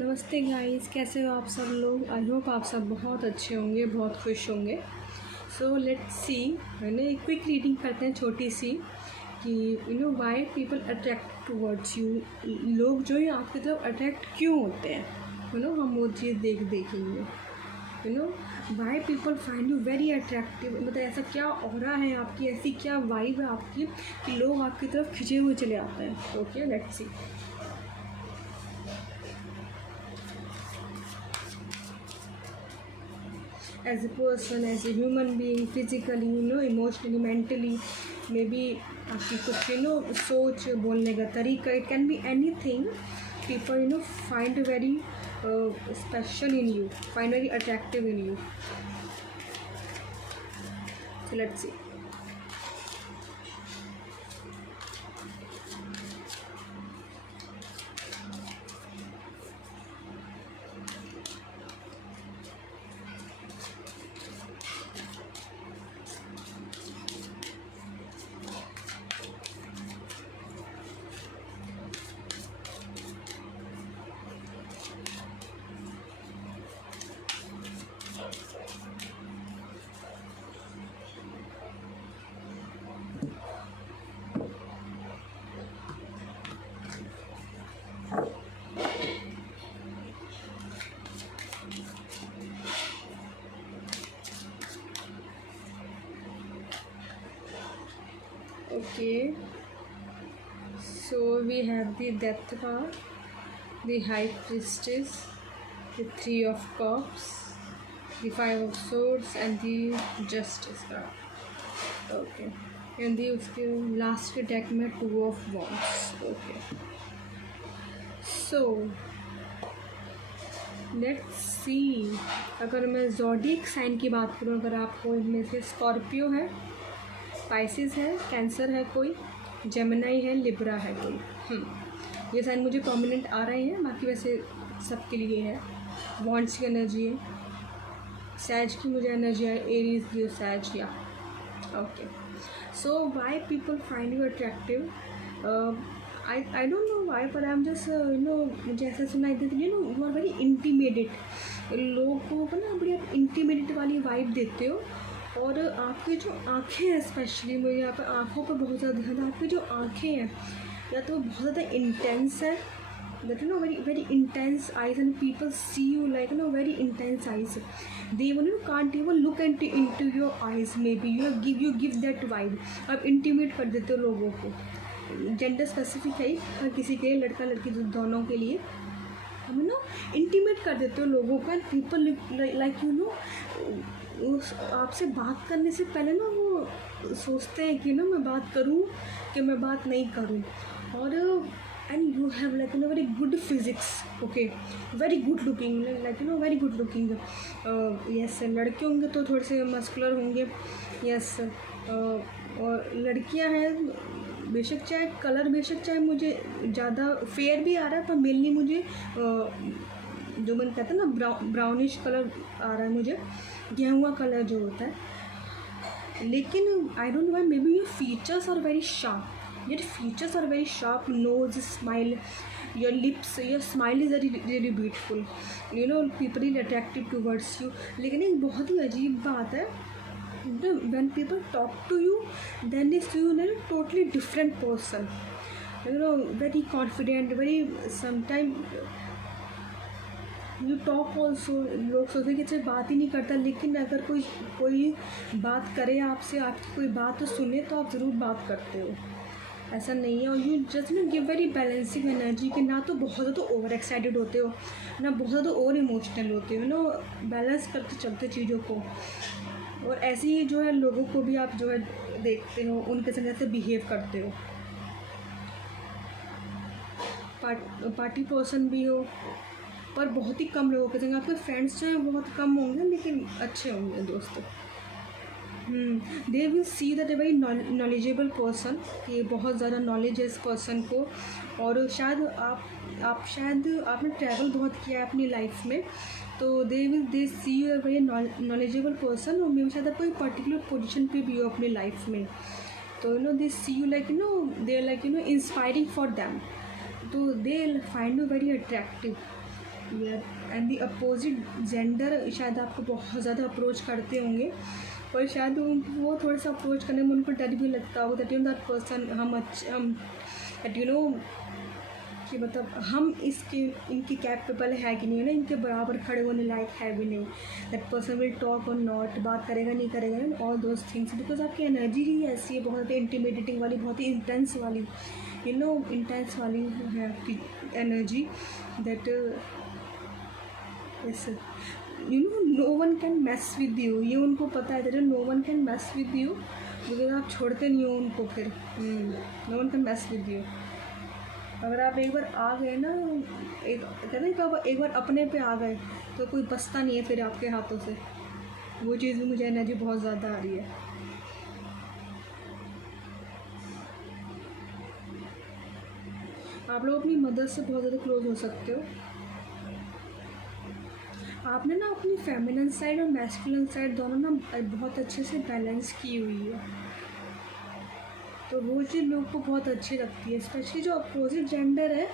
नमस्ते गाइस, कैसे हो आप सब लोग। आई होप आप सब बहुत अच्छे होंगे, बहुत खुश होंगे। सो लेट्स सी, मैंने एक क्विक रीडिंग करते हैं छोटी सी कि why people attract towards you. लोग जो है आपकी तरफ अट्रैक्ट क्यों होते हैं, हम वो चीज़ देखेंगे। Why people find you very attractive, मतलब ऐसा क्या ऑरा है आपकी, ऐसी क्या वाइब है आपकी कि लोग आपकी तरफ खिंचे हुए चले आते हैं। Okay, let's see. As a person, as a human being, physically, emotionally, mentally, maybe आपकी कुछ सोच, बोलने का तरीका, it can be anything. People find very special in you, find very attractive in you. So let's see. Okay, so we have the Death card, the High Priestess, the Three of Cups, the Five of Swords and the Justice card. Okay, and the उसके last के deck में Two of Wands. Okay, so let's see. अगर मैं zodiac sign की बात करूँ, अगर आपको इनमें से स्कॉर्पियो है, स्पाइसिस है, कैंसर है, कोई जेमिनाई है, लिब्रा है कोई, ये साइन मुझे प्रोमिनेंट आ रहे हैं। बाकी वैसे सबके लिए है। वॉन्ड्स की एनर्जी है, सैज की मुझे एनर्जी है, एरीज की सैज या। Okay, so why people find you attractive, I don't know why, पर आई एम जस्ट मुझे ऐसा सुनाई देती है यू आर वेरी इंटीमेटेड। लोगों को ना बड़ी आप इंटीमेटेड वाली वाइब देते हो। और आपकी जो आँखें हैं, स्पेशली मुझे यहाँ पर आँखों पर बहुत ज़्यादा ध्यान है। आपकी जो आँखें हैं या तो बहुत ज़्यादा इंटेंस है, that very very intense eyes, and people see you like very intense eyes. They can't even look into your eyes, may be you give that vibe. आप इंटीमेट कर देते हो लोगों को। जेंडर स्पेसिफिक है हर किसी के, लड़का लड़की दोनों के लिए। हम इंटीमेट कर देते हो लोगों को, एंड पीपल लाइक उस आपसे बात करने से पहले वो सोचते हैं कि मैं बात करूं कि मैं बात नहीं करूं। और and you have like very good physics. Okay, very good looking, like very good looking. Yes, लड़के होंगे तो थोड़े से मस्कुलर होंगे। यस, और लड़कियां हैं बेशक चाहे कलर, बेशक चाहे मुझे ज़्यादा फेयर भी आ रहा है, पर मेनली मुझे जो मैंने कहता है ना ब्राउनिश कलर आ रहा है मुझे, गेहुआ कलर जो होता है। लेकिन I don't know, maybe your features are very sharp. Your features are very sharp, nose, smile, your lips, your smile is really beautiful. People is attractive towards you. लेकिन एक बहुत ही अजीब बात है, when people talk to you, then they see you in a totally different person. Very confident, very sometimes you talk also, लोग सोचते कि सिर्फ बात ही नहीं करता, लेकिन अगर कोई बात करे आपसे, आपकी कोई बात तो सुने, तो आप ज़रूर बात करते हो। ऐसा नहीं है। और you just give very balancing energy, कि ना तो बहुत ज़्यादा ओवर एक्साइटेड होते हो, ना बहुत ज़्यादा ओवर इमोशनल होते हो। बैलेंस करते चलते चीज़ों को। और ऐसे ही जो है लोगों को भी आप जो है देखते हो, उनके संग ऐसे बिहेव करते हो। पार्टी पर्सन भी हो, पर बहुत ही कम लोगों के संग। आपके फ्रेंड्स जो हैं बहुत कम होंगे, लेकिन अच्छे होंगे दोस्तों। They will see that a very knowledgeable person, कि बहुत ज़्यादा नॉलेज है इस पर्सन को। और शायद आपने ट्रैवल बहुत किया है अपनी लाइफ में, तो they see you very knowledgeable person. और मे भी शायद आप कोई पर्टिकुलर पोजीशन पे भी हो अपनी लाइफ में, तो they see you like they are like inspiring for them, तो they find you very attractive. And the opposite gender शायद आपको बहुत ज़्यादा अप्रोच करते होंगे, पर शायद वो थोड़ा सा अप्रोच करने में उनको डर भी लगता होगा दैट दैट पर्सन हम दैट कि मतलब हम इनके कैपेबल है कि नहीं है ना, इनके बराबर खड़े होने लायक है भी नहीं, दैट पर्सन विल टॉक और नॉट, बात करेगा नहीं करेगा, ऑल दोज थिंग्स, बिकॉज आपकी एनर्जी ही ऐसी है, बहुत ही इंटिमिडेटिंग वाली, बहुत ही इंटेंस वाली, इंटेंस वाली है आपकी energy, that no one can mess with you, ये उनको पता है that no one can mess with you, because आप छोड़ते नहीं हो उनको, फिर no one can mess with you. अगर आप एक बार आ गए ना, कहते हैं एक बार अपने पे आ गए तो कोई बचता नहीं है फिर आपके हाथों से, वो चीज़ भी मुझे एनर्जी बहुत ज़्यादा आ रही है। आप लोग अपनी मदर से बहुत ज़्यादा क्लोज हो सकते हो। आपने ना अपनी फेमिनिन साइड और मैस्कुलिन साइड दोनों ना बहुत अच्छे से बैलेंस की हुई है, तो वो चीज़ लोग को बहुत अच्छी लगती है, स्पेशली जो अपोजिट जेंडर है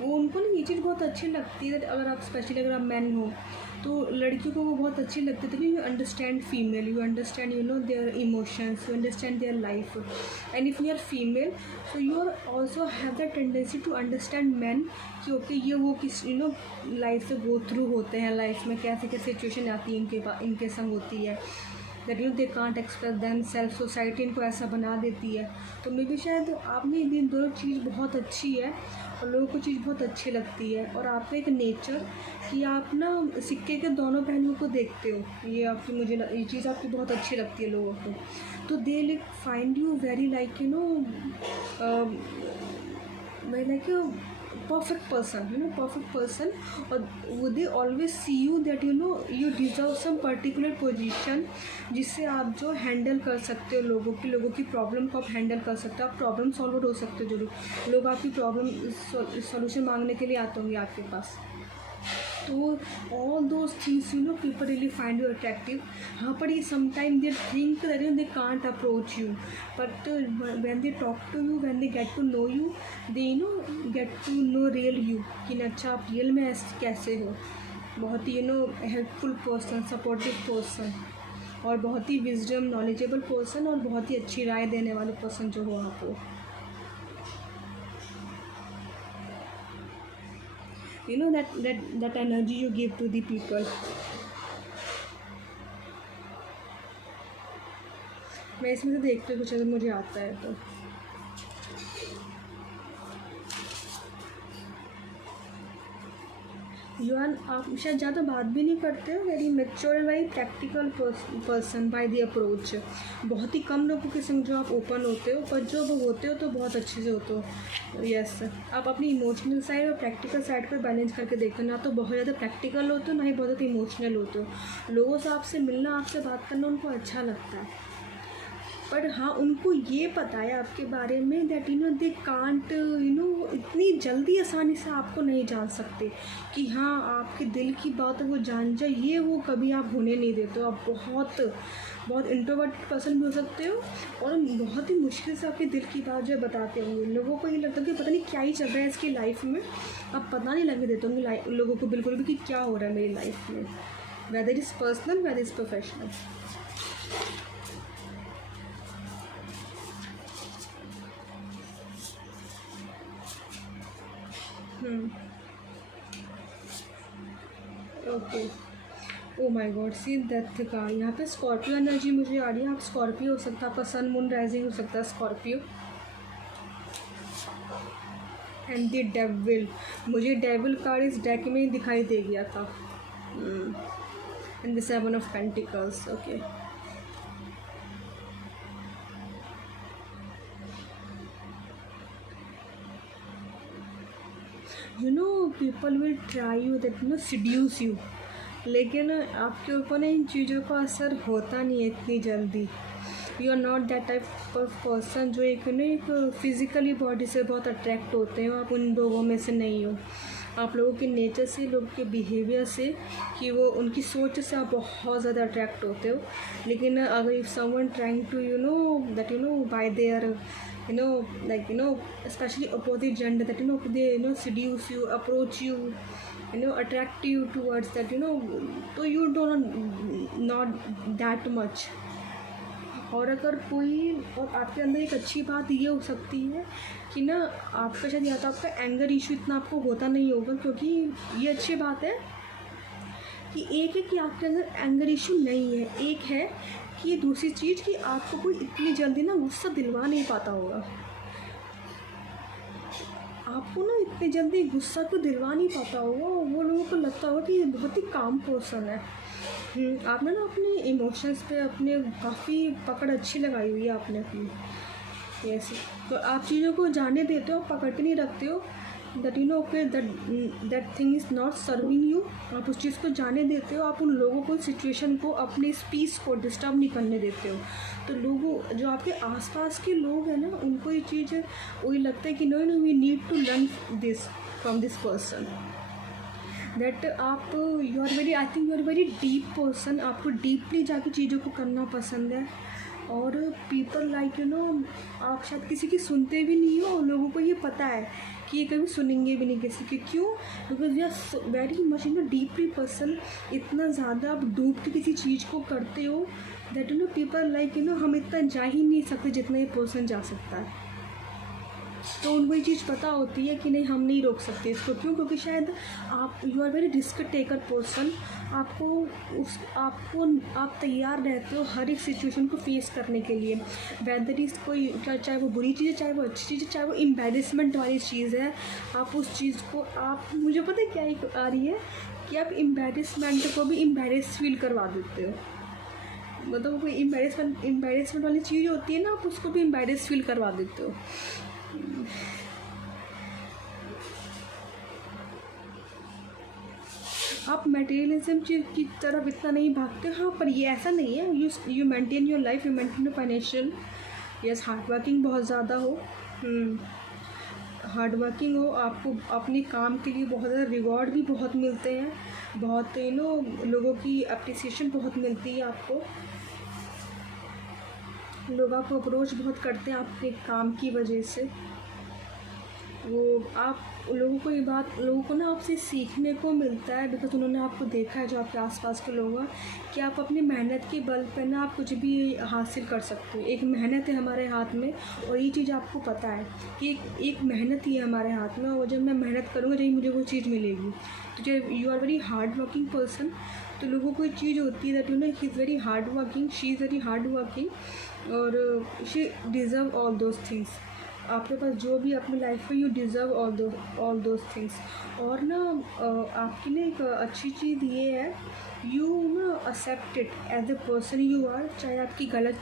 वो उनको ना ये चीज़ बहुत अच्छी लगती है। अगर आप स्पेशली अगर आप मैन हो तो लड़कियों को वो बहुत अच्छी लगती है, तो you understand female, you understand their emotions, you understand their life, and if you are female so you are also have that tendency to understand man कि ओके ये वो किस लाइफ से गो थ्रू होते हैं, लाइफ में कैसे कैसे सिचुएशन आती है इनके संग होती है, that they can't express than self, society इनको ऐसा बना देती है। तो मे भी शायद आपने ये दोनों चीज़ बहुत अच्छी है और लोगों को चीज़ बहुत अच्छी लगती है, और आपका एक नेचर कि आप ना सिक्के के दोनों पहलुओं को देखते हो, ये आपकी मुझे ये चीज़ आपकी बहुत अच्छी लगती है लोगों को, तो they like find you very like perfect person, और would they always see you that you deserve some particular position जिससे आप जो हैंडल कर सकते हो लोगों की प्रॉब्लम को आप हैंडल कर सकते हो, आप प्रॉब्लम सॉल्वर हो सकते हो, जरूर लोग आपकी प्रॉब्लम सॉल्यूशन मांगने के लिए आते होंगे आपके पास, तो all those things people really find you attractive. हाँ, पर ये sometime they think that they can't approach you, but when they talk to you, when they get to know you, they get to know real you कि अच्छा आप real में ऐसे कैसे हो, बहुत ही हेल्पफुल पर्सन, सपोर्टिव पर्सन, और बहुत ही विजडम नॉलेजेबल पर्सन, और बहुत ही अच्छी राय देने वाले पर्सन जो हो आप हो, that energy you give to the people। मैं इसमें से देखते कुछ अगर मुझे आता है तो आप शायद ज़्यादा बात भी नहीं करते हो, very mature, very practical person by the approach, बहुत ही कम लोगों के संग जो आप ओपन होते हो, पर जो वो होते हो तो बहुत अच्छे से होते हो। यस, आप अपनी इमोशनल साइड और प्रैक्टिकल साइड पर बैलेंस करके देखते हो, ना तो बहुत ज़्यादा प्रैक्टिकल होते हो, ना ही बहुत ज़्यादा इमोशनल होते हो। लोगों से आपसे मिलना, आपसे बात करना उनको अच्छा लगता है, पर हाँ उनको ये पता है आपके बारे में दैट दे कांट इतनी जल्दी आसानी से आपको नहीं जान सकते कि हाँ आपके दिल की बात वो जान जाए, ये वो कभी आप होने नहीं देते हो। आप बहुत इंट्रोवर्ट पर्सन भी हो सकते हो, और बहुत ही मुश्किल से आपके दिल की बात जो है बताते होंगे। लोगों को ये लगता है कि पता नहीं क्या ही चल रहा है इसकी लाइफ में, आप पता नहीं लगने देते होंगे लोगों को बिल्कुल भी कि क्या हो रहा है मेरी लाइफ में, whether is personal whether is professional. Okay, oh my God, see death का यहाँ पे स्कॉर्पियो एनर्जी मुझे आ रही है। आप स्कॉर्पियो हो सकता है, आपका सन मून राइजिंग हो सकता है स्कॉर्पियो। एंड द डेविल, मुझे डेविल कार्ड इस डेक में ही दिखाई दे गया था, and the 7 of pentacles. Okay, people will try you that seduce you, लेकिन आपके ऊपर ना इन चीज़ों का असर होता नहीं है इतनी जल्दी। You are not that type of person जो एक फिज़िकली बॉडी से बहुत अट्रैक्ट होते हैं, आप उन लोगों में से नहीं हो। आप लोगों के नेचर से, लोगों के बिहेवियर से, कि वो उनकी सोच से आप बहुत ज़्यादा अट्रैक्ट होते हो। लेकिन अगर if someone trying to that by their like especially opposite gender, that they seduce you, approach you, attract you towards that, तो you don't not that much. और अगर कोई, और आपके अंदर एक अच्छी बात ये हो सकती है कि ना आपका शायद या तो आपका एंगर इशू इतना आपको होता नहीं होगा, क्योंकि ये अच्छी बात है कि एक है कि आपके अंदर एंगर इशू नहीं है, एक है कि दूसरी चीज़ कि आपको कोई इतनी जल्दी ना गुस्सा दिलवा नहीं पाता होगा। आपको ना इतनी जल्दी गुस्सा को दिलवा नहीं पाता होगा, वो लोगों को लगता होगा कि ये बहुत ही काम पर्सन है। आपने ना अपने इमोशंस पे अपने काफ़ी पकड़ अच्छी लगाई हुई है आपने अपनी, ऐसे तो आप चीज़ों को जाने देते हो, पकड़ के नहीं रखते हो, that okay that thing is not serving you. आप उस चीज़ को जाने देते हो, आप उन लोगों को, सिचुएशन को, अपने इस पीस को डिस्टर्ब नहीं करने देते हो। तो लोगों, जो आपके आसपास के लोग हैं ना, उनको ये चीज़ वही लगता है कि no we need to learn this from this person, that आप you are very, I think you are very deep person. आपको डीपली जाके चीज़ों को करना पसंद है। और पीपल लाइक आप शायद किसी की सुनते भी नहीं हो, और लोगों को ये पता है कि ये कभी सुनेंगे भी नहीं किसी की। क्यों? Because you are very much deeply person, इतना ज़्यादा आप डूब के किसी चीज़ को करते हो दैट पीपल लाइक हम इतना जा ही नहीं सकते जितना ये पर्सन जा सकता है। तो उनको ये चीज़ पता होती है कि नहीं, हम नहीं रोक सकते इसको। क्यों? क्योंकि शायद आप, you are very risk taker person. आप तैयार रहते हो हर एक सिचुएशन को फेस करने के लिए, वेदर इज़ कोई, चाहे वो बुरी चीज़ है, चाहे वो अच्छी चीज़ है, चाहे वो एम्बेरसमेंट वाली चीज़ है, आप उस चीज़ को, आप, मुझे पता है क्या एक आ रही है कि आप एम्बेरसमेंट को भी एम्बेरस फील करवा देते हो। मतलब कोई एम्बेरसमेंट वाली चीज़ होती है ना, आप उसको भी एम्बेरस फील करवा देते हो। आप मटेरियलिज्म की तरफ इतना नहीं भागते। हाँ, पर ये ऐसा नहीं है, you maintain your life, you maintain your financial, yes, hard working बहुत ज़्यादा हो, हार्ड वर्किंग हो, आपको अपने काम के लिए बहुत ज़्यादा रिवॉर्ड भी बहुत मिलते हैं, बहुत लोगों की अप्रिसिएशन बहुत मिलती है आपको, लोग आपको अप्रोच बहुत करते हैं आपके काम की वजह से। वो आप लोगों को, ये बात लोगों को ना आपसे सीखने को मिलता है, बिकॉज उन्होंने आपको देखा है, जो आपके आसपास के लोग हैं, कि आप अपनी मेहनत के बल पर ना आप कुछ भी हासिल कर सकते हो। एक मेहनत है हमारे हाथ में, और ये चीज़ आपको पता है कि एक मेहनत ही है हमारे हाथ में, और जब मैं मेहनत करूँगा जब मुझे वो चीज़ मिलेगी। तो जब you are very hard working person, तो लोगों को एक चीज़ होती है that he is very hard working, she is very hard working, और she deserve all those things. आपके पास जो भी अपनी लाइफ में, you deserve all those things. और ना आपकी ना एक अच्छी चीज़ ये है, यू ना accept it as a person you are. चाहे आपकी गलत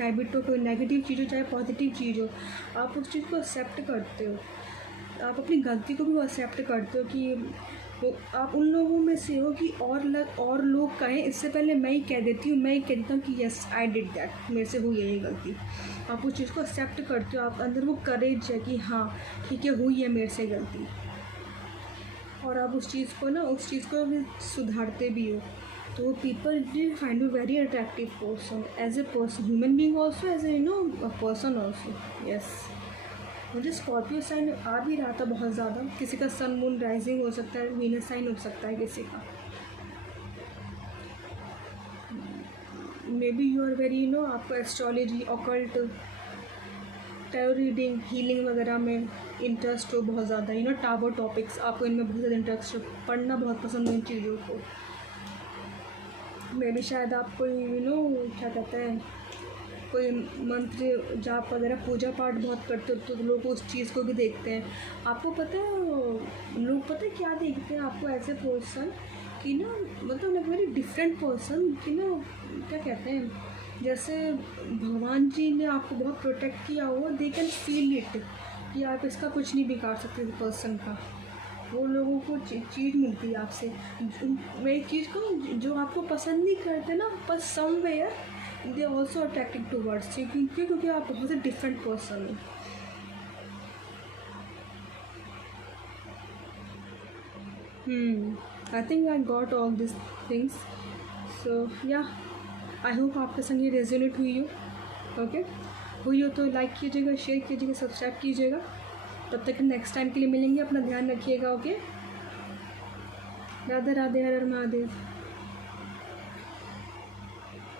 हैबिट हो, कोई नेगेटिव चीज़ हो, चाहे पॉजिटिव चीज़ हो, आप उस चीज़ को एक्सेप्ट करते हो। आप अपनी गलती को भी एक्सेप्ट करते हो कि आप उन लोगों में से हो कि और लोग कहें इससे पहले मैं ही कह देती हूँ, मैं ही कह देता हूँ कि यस आई डिड दैट, मेरे से हुई है ये गलती। आप उस चीज़ को एक्सेप्ट करते हो, आप अंदर वो करेज है कि हाँ ठीक है, हुई है मेरे से गलती, और आप उस चीज़ को भी सुधारते भी हो। तो people did find you very attractive person, as a person, human being also, as a person also. Yes, मुझे स्कॉर्पियो साइन आ भी रहा था बहुत ज़्यादा। किसी का सन मून राइजिंग हो सकता है, वीनस साइन हो सकता है किसी का। Maybe you are very आपको astrology, occult, tarot reading, healing वगैरह में इंटरेस्ट हो बहुत ज़्यादा, टावर टॉपिक्स, आपको इनमें बहुत ज़्यादा इंटरेस्ट हो, पढ़ना बहुत पसंद है इन चीज़ों को। मे बी शायद आप कोई क्या कहते हैं, कोई मंत्र जाप वगैरह, पूजा पाठ बहुत करते हो, तो लोग उस चीज़ को भी देखते हैं। आपको पता है लोग पता है क्या देखते हैं आपको एज ए पर्सन, कि मतलब लाइक वेरी डिफरेंट पर्सन, कि क्या कहते हैं, जैसे भगवान जी ने आपको बहुत प्रोटेक्ट किया हुआ, दे कैन फील इट, कि आप इसका कुछ नहीं बिगाड़ सकते पर्सन का। वो लोगों को चीज़ मिलती है आपसे, एक चीज़ को जो आपको पसंद नहीं करते ना, पर somewhere they also attracted towards you, क्योंकि आप बहुत ही डिफरेंट पर्सन हो। I think I got all this things, so yeah I hope आपके संग ये रेजोनेट हुई हो। ओके, हुई हो तो लाइक कीजिएगा, शेयर कीजिएगा, सब्सक्राइब कीजिएगा। तब तक नेक्स्ट टाइम के लिए मिलेंगे, अपना ध्यान रखिएगा। ओके। राधे राधे, हर हर महादेव।